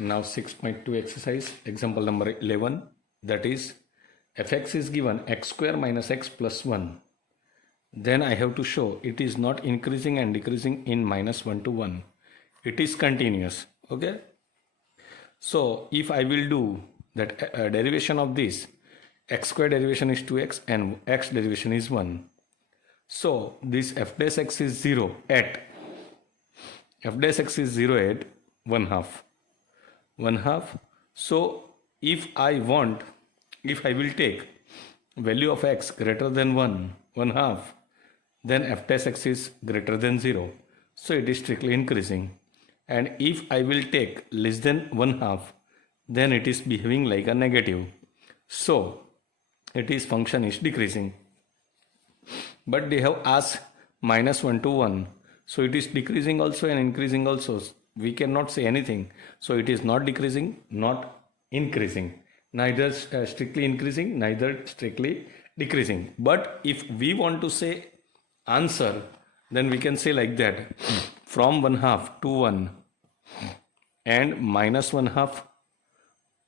Now 6.2 exercise, example number 11, that is fx is given x square minus x plus 1. Then I have to show it is not increasing and decreasing in minus 1 to 1. It is continuous. Okay. So if I will do that derivation of this, x square derivation is 2x and x derivation is 1. So this f dash x is 0 at 1 half. 1 half. So if I will take value of x greater than 1 half, then f dash x is greater than 0. So it is strictly increasing. And if I will take less than 1 half, then it is behaving like a negative. So its function is decreasing. But they have asked minus 1 to 1. So it is decreasing also and increasing also. We cannot say anything. So it is not decreasing, not increasing. Neither strictly increasing, neither strictly decreasing. But if we want to say answer, then we can say like that. From 1 half to 1 and minus 1 half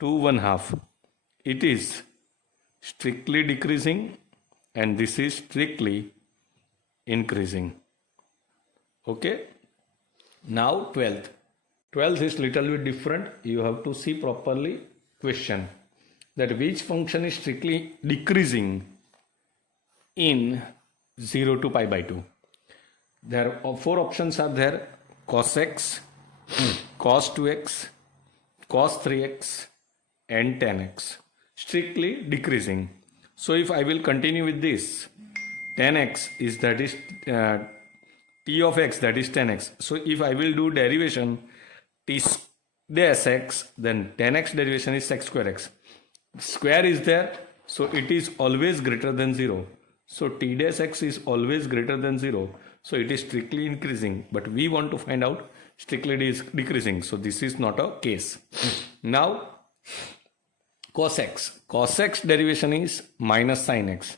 to 1 half, it is strictly decreasing and this is strictly increasing. Okay. Now 12th. 12th is little bit different. You have to see properly question that which function is strictly decreasing in 0 to pi by 2. There are 4 options are there: cos x, cos 2x, cos 3x and tan x. Strictly decreasing. So if I will continue with this, tan x is t of x, that is tan x. So if I will do derivation t dash x, then tan x derivation is sec square x. Square is there, so it is always greater than 0. So t dash x is always greater than 0. So it is strictly increasing, but we want to find out strictly decreasing. So this is not a case. Now cos x. Cos x derivation is minus sin x.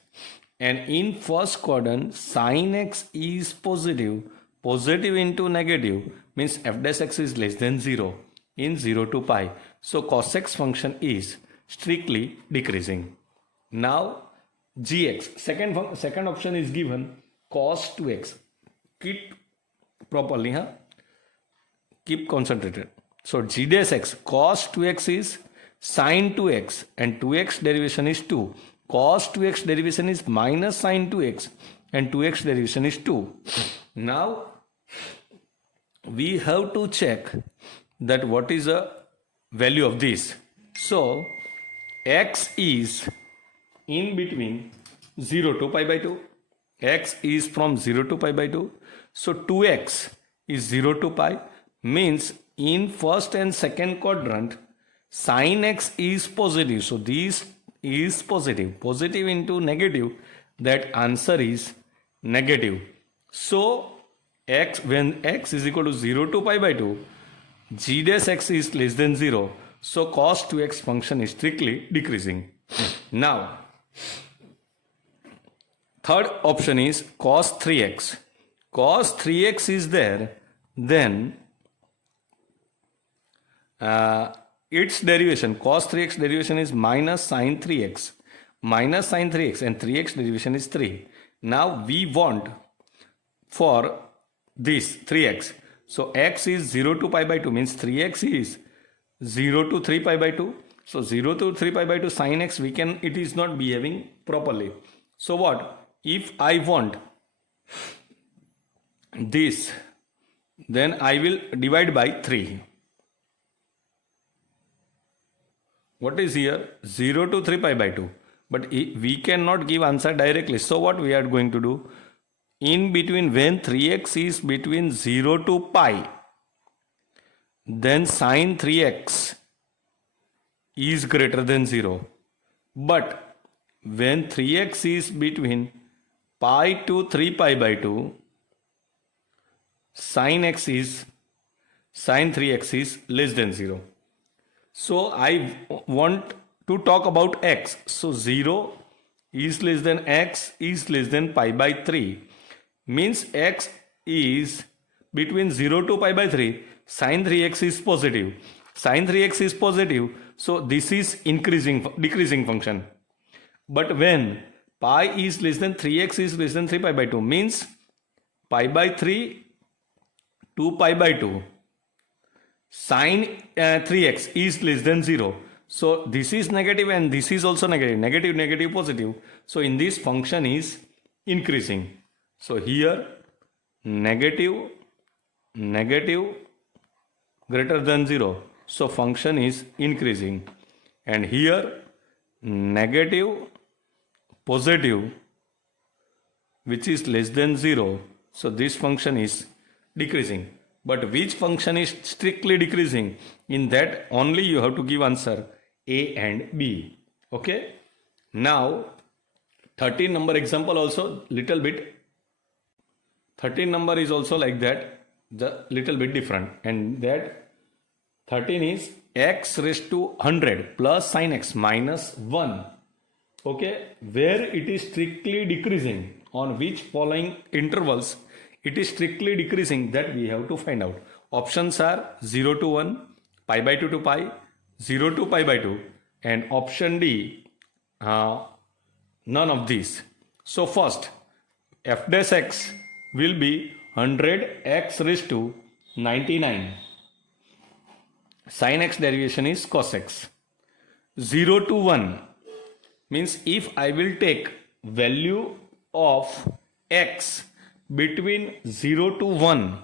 And in first quadrant, sin x is positive. Positive into negative means f dash x is less than 0 in 0 to pi. So cos x function is strictly decreasing. Now gx. Second option is given cos 2x. Keep properly, huh? Keep concentrated. So g dash x, cos 2x is sin 2x and 2x derivation is 2. Cos 2x derivation is minus sin 2x and 2x derivation is 2. Now we have to check that what is the value of this. So x is in between 0 to pi by 2. X is from 0 to pi by 2. So 2x is 0 to pi, means in first and second quadrant sin x is positive. So this is positive. Positive into negative, that answer is negative. So when x is equal to 0 to pi by 2, g dash x is less than 0. So cos 2x function is strictly decreasing. Now third option is cos 3x. Cos 3x is there, then its derivation, cos 3x derivation is minus sin 3x. Minus sin 3x and 3x derivation is 3. Now we want for this 3x. So x is 0 to pi by 2 means 3x is 0 to 3 pi by 2. So 0 to 3 pi by 2 sin x, it is not behaving properly. So what? If I want this, then I will divide by 3. What is here? 0 to 3 pi by 2. But we cannot give answer directly. So what we are going to do? In between, when 3x is between 0 to pi, then sin 3x is greater than 0. But when 3x is between pi to 3 pi by 2, sin 3x is less than 0. So I want to talk about x. So 0 is less than x is less than pi by 3. Means x is between 0 to pi by 3. Sin 3x is positive. Sine 3x is positive, so this is decreasing function. But when pi is less than 3x is less than 3 pi by 2, means pi by 3 to pi by 2, sine 3x is less than 0. So this is negative and this is also negative. Negative, negative, positive. So in this function is increasing. So here negative, negative greater than 0. So function is increasing. And here negative, positive, which is less than 0. So this function is decreasing. But which function is strictly decreasing? In that only you have to give answer A and B. Okay. Now 13 number example also little bit. 13 number is also like that, the little bit different, and that 13 is x raised to 100 plus sine x minus 1. Okay, where it is strictly decreasing, on which following intervals it is strictly decreasing, that we have to find out. Options are 0 to 1, pi by 2 to pi, 0 to pi by 2, and option D, none of these. So first, f dash x will be 100 x raised to 99. Sin x derivation is cos x. 0 to 1 means if I will take value of x between 0 to 1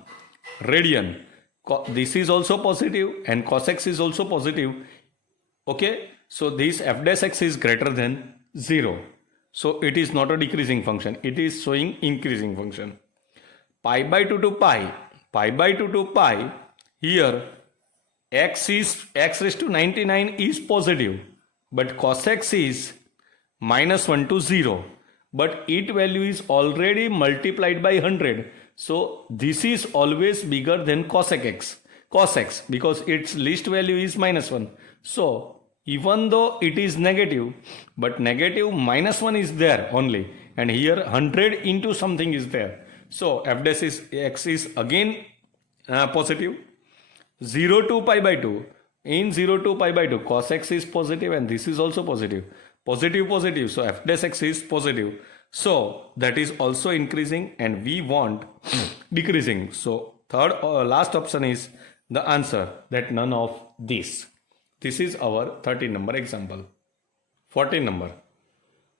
radian, this is also positive and cos x is also positive. Okay, so this f dash x is greater than 0. So it is not a decreasing function, it is showing increasing function. Pi by 2 to pi, pi by 2 to pi, here x raised to 99 is positive, but cos x is minus 1 to 0. But its value is already multiplied by 100. So this is always bigger than cos x, because its least value is minus 1. So even though it is negative, but negative minus 1 is there only, and here 100 into something is there. So f dash is x is again positive. 0 to pi by 2, in 0 to pi by 2 cos x is positive and this is also positive. Positive, positive, so f dash x is positive. So that is also increasing and we want decreasing. So third or last option is the answer, that none of this. This is our 13 number example. 14 number.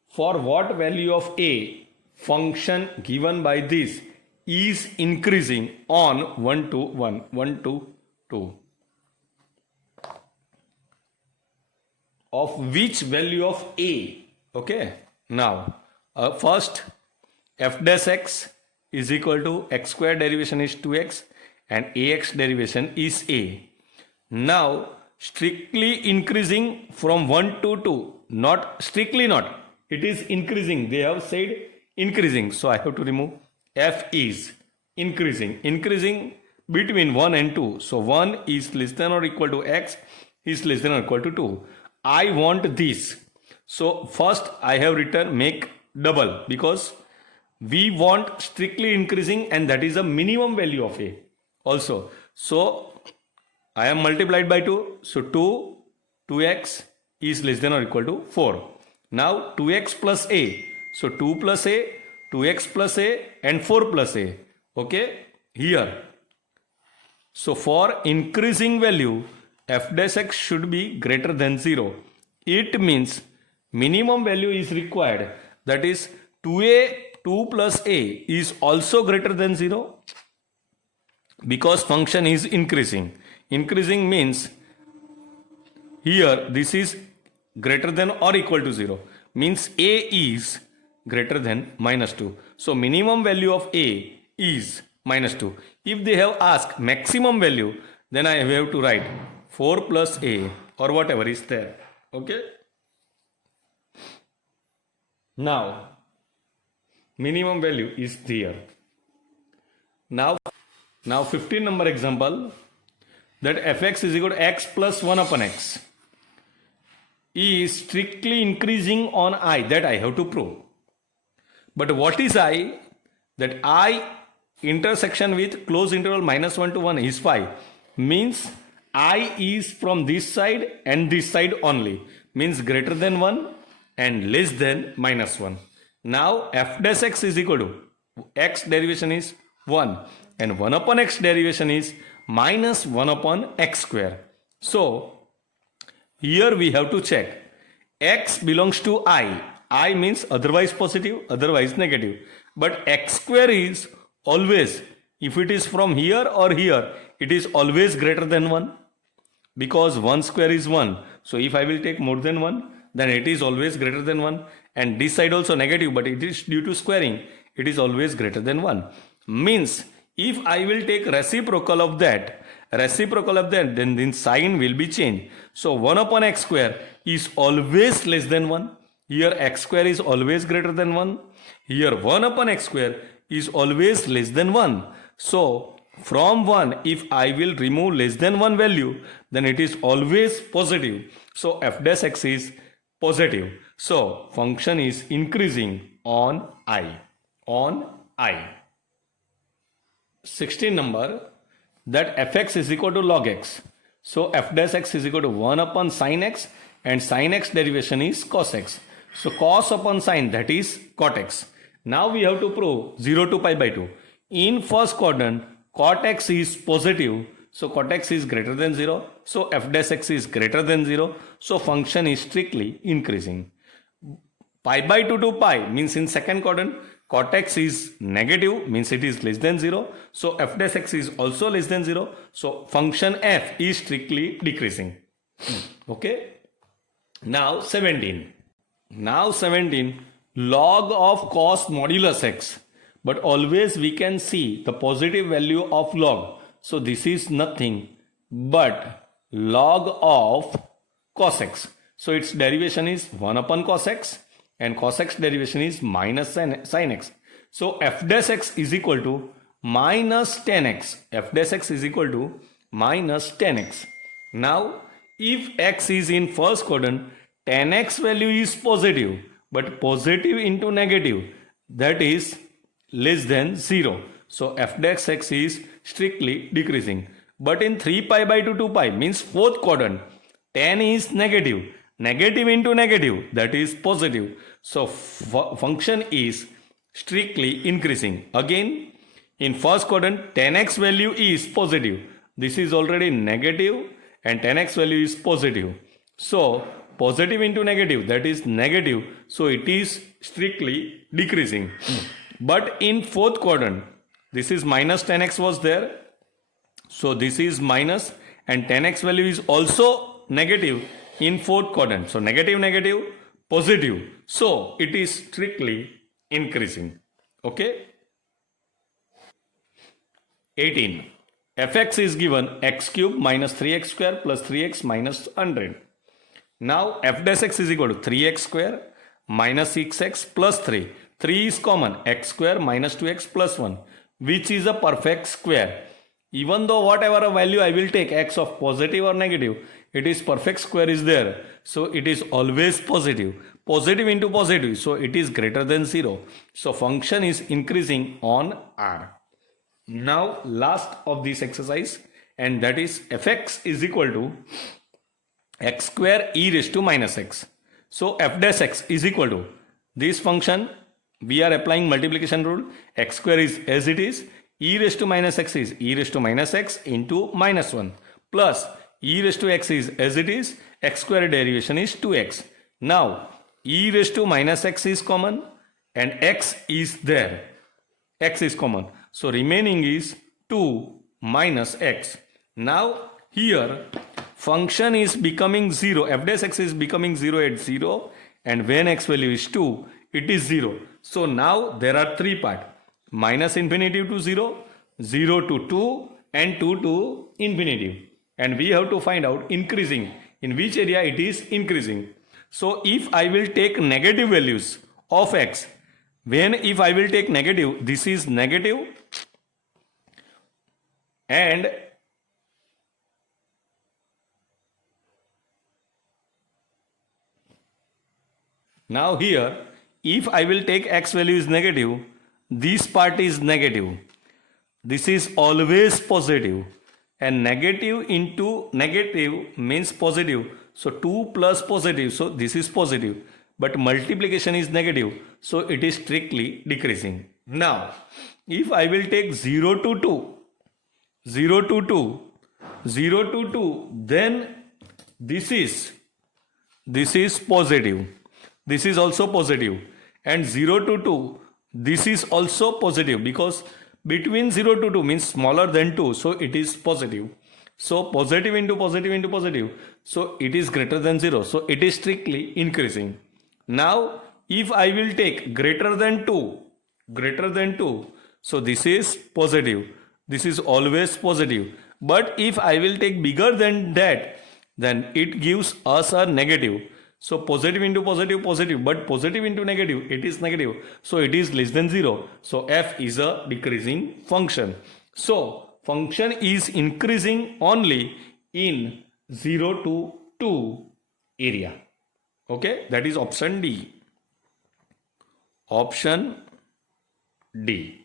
For what value of a function given by this is increasing on 1 to 1, 1 to 2? Of which value of a? Okay. Now, first f dash x is equal to x square derivation is 2x and ax derivation is a. Now, strictly increasing from 1 to 2. Not strictly not. It is increasing. They have said increasing. So I have to remove f is increasing. Increasing between 1 and 2. So 1 is less than or equal to x is less than or equal to 2. I want this. So first I have written make double, because we want strictly increasing and that is the minimum value of a also. So I am multiplied by 2. So 2x is less than or equal to 4. Now 2x plus a. So 2 plus a, 2x plus a and 4 plus a. Okay, here. So for increasing value, f dash x should be greater than 0. It means minimum value is required, that is 2a, 2 plus a is also greater than 0, because function is increasing. Increasing means here this is greater than or equal to 0, means a is greater than minus 2. So minimum value of a is minus 2. If they have asked maximum value, then I have to write 4 plus a or whatever is there. Okay. Now minimum value is there. Now 15 number example, that fx is equal to x plus 1 upon x is strictly increasing on I, that I have to prove. But what is I? That I intersection with close interval minus 1 to 1 is 5, means I is from this side and this side only, means greater than 1 and less than minus 1. Now f dash x is equal to x derivation is 1 and 1 upon x derivation is minus 1 upon x square. So here we have to check x belongs to I means otherwise positive, otherwise negative, but x square is always, if it is from here or here, it is always greater than 1 because 1 square is 1. So if I will take more than 1, then it is always greater than 1, and this side also negative, but it is due to squaring, it is always greater than 1. Means if I will take reciprocal of that, then the sign will be changed. So 1 upon x square is always less than 1. Here x square is always greater than 1. Here 1 upon x square is always less than 1. So from 1, if I will remove less than 1 value, then it is always positive. So f dash x is positive. So function is increasing on I. 16 number, that fx is equal to log x. So f dash x is equal to 1 upon sin x, and sin x derivation is cos x. So cos upon sin, that is cot x. Now we have to prove 0 to pi by 2. In first quadrant, cot x is positive. So cot x is greater than 0. So f dash x is greater than 0. So function is strictly increasing. Pi by 2 to pi means in second quadrant, cot x is negative, means it is less than 0. So f dash x is also less than 0. So function f is strictly decreasing. Okay. Now 17. Log of cos modulus x. But always we can see the positive value of log. So this is nothing but log of cos x. So its derivation is 1 upon cos x, and cos x derivation is minus sin x. So f dash x is equal to minus 10x. F dash x is equal to minus 10x. Now if x is in first quadrant, 10x value is positive, but positive into negative, that is less than 0. So f dash x is strictly decreasing. But in 3 pi by 2 to pi means fourth quadrant, 10 is negative. Negative into negative, that is positive. So function is strictly increasing. Again, in first quadrant, 10x value is positive. This is already negative and 10x value is positive. So positive into negative, that is negative. So it is strictly decreasing. But in fourth quadrant, this is minus 10x was there. So this is minus, and 10x value is also negative in fourth quadrant. So negative, positive. So it is strictly increasing. Okay. 18. fx is given x cube minus 3x square plus 3x minus 100. Now f dash x is equal to 3x square minus 6x plus 3. 3 is common, x square minus 2x plus 1, which is a perfect square. Even though whatever value I will take, x of positive or negative, it is perfect square is there. So it is always positive. Positive into positive, so it is greater than 0. So function is increasing on R. Now last of this exercise, and that is fx is equal to x square e raised to minus x. So f dash x is equal to this function. We are applying multiplication rule. X square is as it is. E raised to minus x is e raised to minus x into minus 1 plus e raised to x is as it is. X square derivation is 2x. Now e raised to minus x is common and x is there. X is common. So remaining is 2 minus x. Now here function is becoming 0. F dash x is becoming 0 at 0, and when x value is 2, it is 0. So now there are three parts: minus infinity to 0, 0 to 2, and 2 to infinity. And we have to find out increasing. In which area it is increasing. So if I will take negative values of x, if I will take negative, this is negative, and now here, if I will take x value is negative, this part is negative. This is always positive. and negative into negative means positive. So 2 plus positive, so this is positive, but multiplication is negative, so it is strictly decreasing. Now, if I will take 0 to 2, 0 to 2, 0 to 2, then this is positive. This is also positive. And 0 to 2, this is also positive because between 0 to 2 means smaller than 2. So it is positive. So positive into positive into positive. So it is greater than 0. So it is strictly increasing. Now if I will take greater than 2, so this is positive. This is always positive. But if I will take bigger than that, then it gives us a negative. So positive into positive, positive, but positive into negative, it is negative. So it is less than 0. So f is a decreasing function. So function is increasing only in 0 to 2 area. Okay, that is option D. Option D.